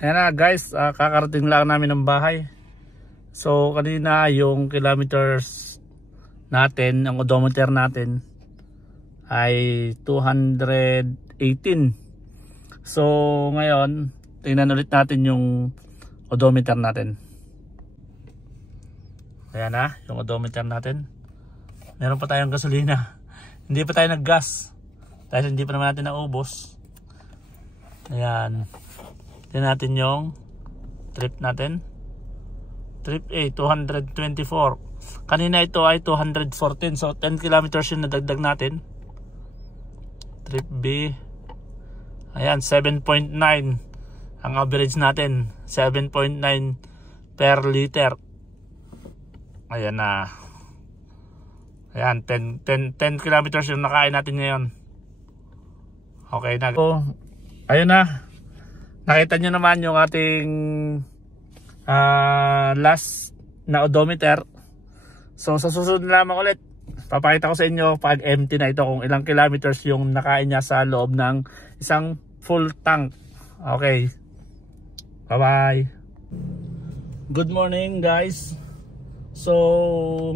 Ayan na guys, kakarating lang namin ng bahay. So kanina yung kilometers natin, ang odometer natin ay 218. So ngayon, tingnan ulit natin yung odometer natin. Ayan na, yung odometer natin. Meron pa tayong gasolina. Hindi pa tayo nag-gas. Dahil hindi pa naman natin naubos. Ayan. Tingnan natin yung trip natin. Trip A, 224. Kanina ito ay 214. So 10 kilometers yung nadagdag natin. Trip B. Ayan, 7.9. Ang average natin, 7.9 per liter. Ayan na. Ayan, 10 kilometers yung nakain natin ngayon. Okay na. So, ayun na. Nakita nyo naman yung ating last na odometer. So sa susunod lamang ulit, papakita ko sa inyo pag empty na ito kung ilang kilometers yung nakain niya sa loob ng isang full tank. Okay. Bye bye. Good morning guys. So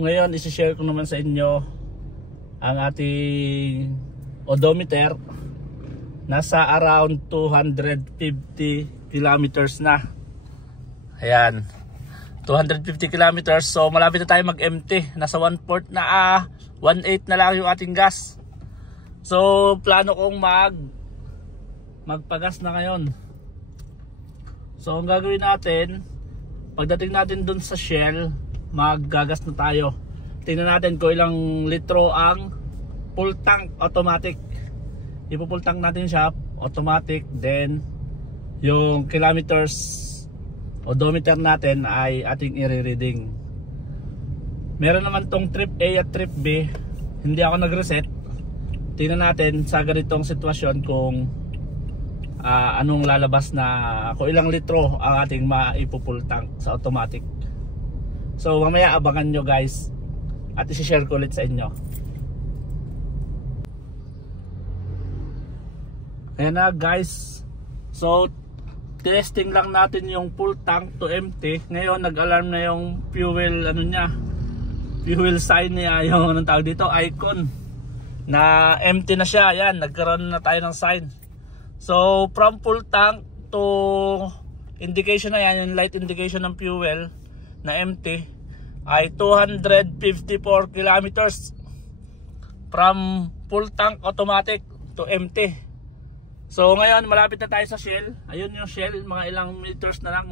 ngayon isi-share ko naman sa inyo ang ating odometer. Nasa around 250 kilometers na. Ayan, 250 kilometers. So malapit na tayo mag-empty. Nasa 1/4 na 1/8 na lang yung ating gas. So plano kong magpagas na ngayon. So ang gagawin natin, pagdating natin dun sa Shell, maggagas na tayo. Tingnan natin kung ilang litro ang full tank automatic. Ipo-full tank natin siya automatic, then yung kilometers odometer natin ay ating i-reading. Meron naman tong trip A at trip B, hindi ako nag-reset. Tingnan natin sa ganitong sitwasyon kung anong lalabas na, kung ilang litro ang ating maipo-full tank sa automatic. So mamaya abangan nyo guys at isi-share ko ulit sa inyo. Ayan na guys. So testing lang natin yung full tank to empty. Ngayon nag-alarm na yung fuel fuel sign niya, yung anong tawag dito, icon na empty na siya. Ayan, nagkaroon na tayo ng sign. So from full tank to indication na yan, yung light indication ng fuel na empty ay 254 kilometers from full tank automatic to empty. So ngayon malapit na tayo sa Shell. Ayun yung Shell, mga ilang meters na lang,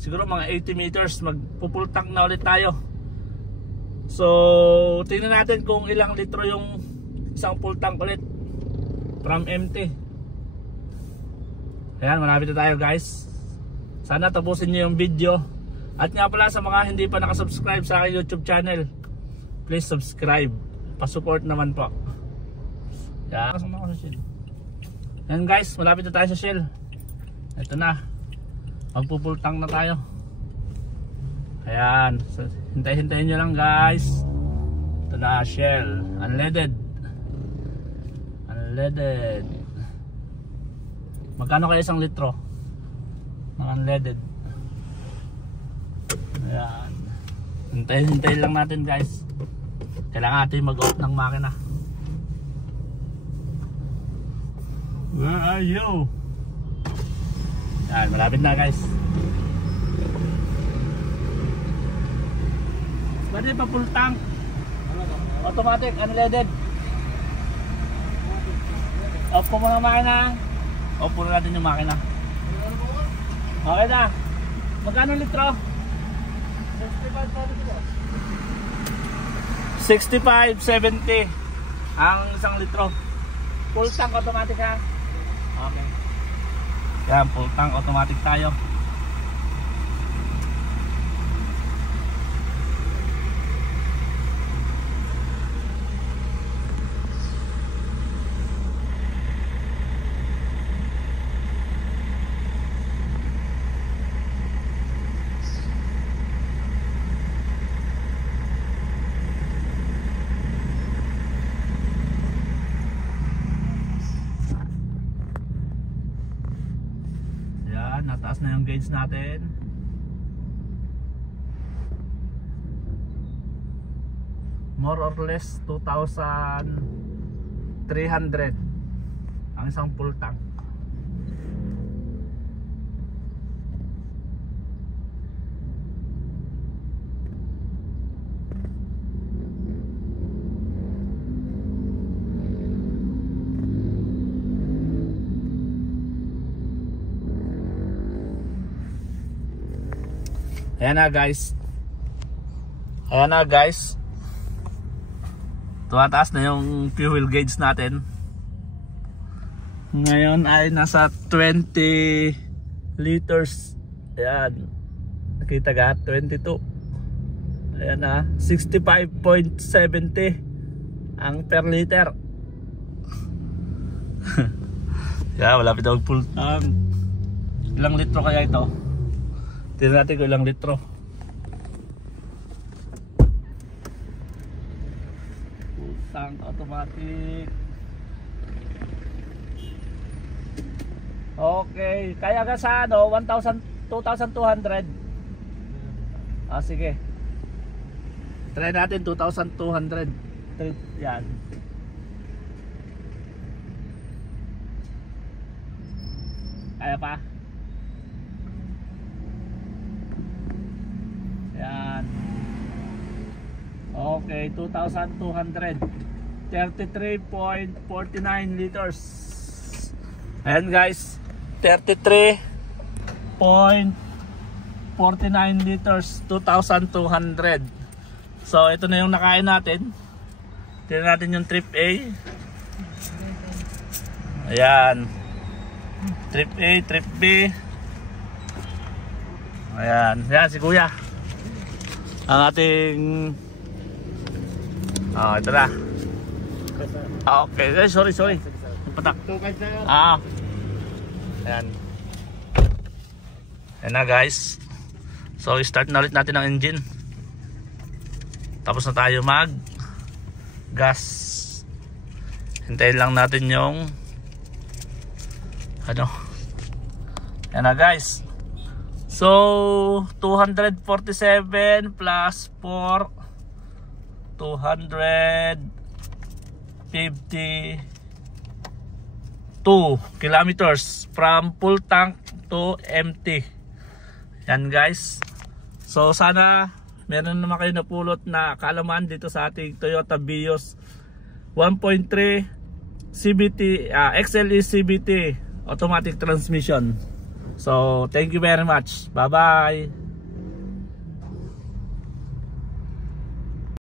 siguro mga 80 meters, magpo-full tank na ulit tayo. So tingnan natin kung ilang litro yung isang full tank ulit from empty. Ayan, malapit na tayo guys. Sana tapusin nyo yung video. At nga pala sa mga hindi pa nakasubscribe sa aking YouTube channel, please subscribe, pasupport naman po. Yan guys, malapit na tayo sa Shell. Ito na, magpo-full tank na tayo. Ayan, so, hintay-hintayin nyo lang guys. Ito na, Shell, unleaded. Unleaded. Magkano kaya isang litro ng unleaded? Ayan, hintayin lang natin guys. Kailangan natin mag-off ng makina. Where are you? Yan, malapit na guys. Pwede pa full tank automatic, unleaded. Off po muna ang makina. Off po natin yung makina. Okay na. Magkano litro? 65-70 ang isang litro. Full tank automatic ha. Okay. Yan, full tank automatic tayo. Yan, nataas na yung gauge natin. More or less 2,300 ang isang full tank. Ayan na guys. Ayan na guys. Tumataas na yung fuel gauge natin. Ngayon ay nasa 20 liters. Ayan. Nakita ka? 22. Ayan na. 65.70 ang per liter. Yeah, wala pa daw full. Ilang litro kaya ito? Tignan natin kung ilang litro. Full tank automatic. Okay, kaya ka sa ano 2,200. Ah sige. Try natin 2,200. Yan. Kaya pa? Yan. Okay, 2,200. 33.49 liters. Ayan guys, 33.49 liters, 2,200. So ito na yung nakain natin. Tignan natin yung trip A. Ayan. Trip A, trip B. Ayan, yan si Kuya. Ang ating ito na. Okay, sorry. Patak. Ayan. Ayan na guys. So start na ulit natin ang engine. Tapos na tayo mag gas. Hintayin lang natin yung ano. Ayan na guys. So 247 plus 4 252 kilometers from full tank to empty. Yan guys. So sana meron naman kayo napulot na kaalaman dito sa ating Toyota Vios 1.3 CVT, XLE CVT automatic transmission. So thank you very much. Bye bye.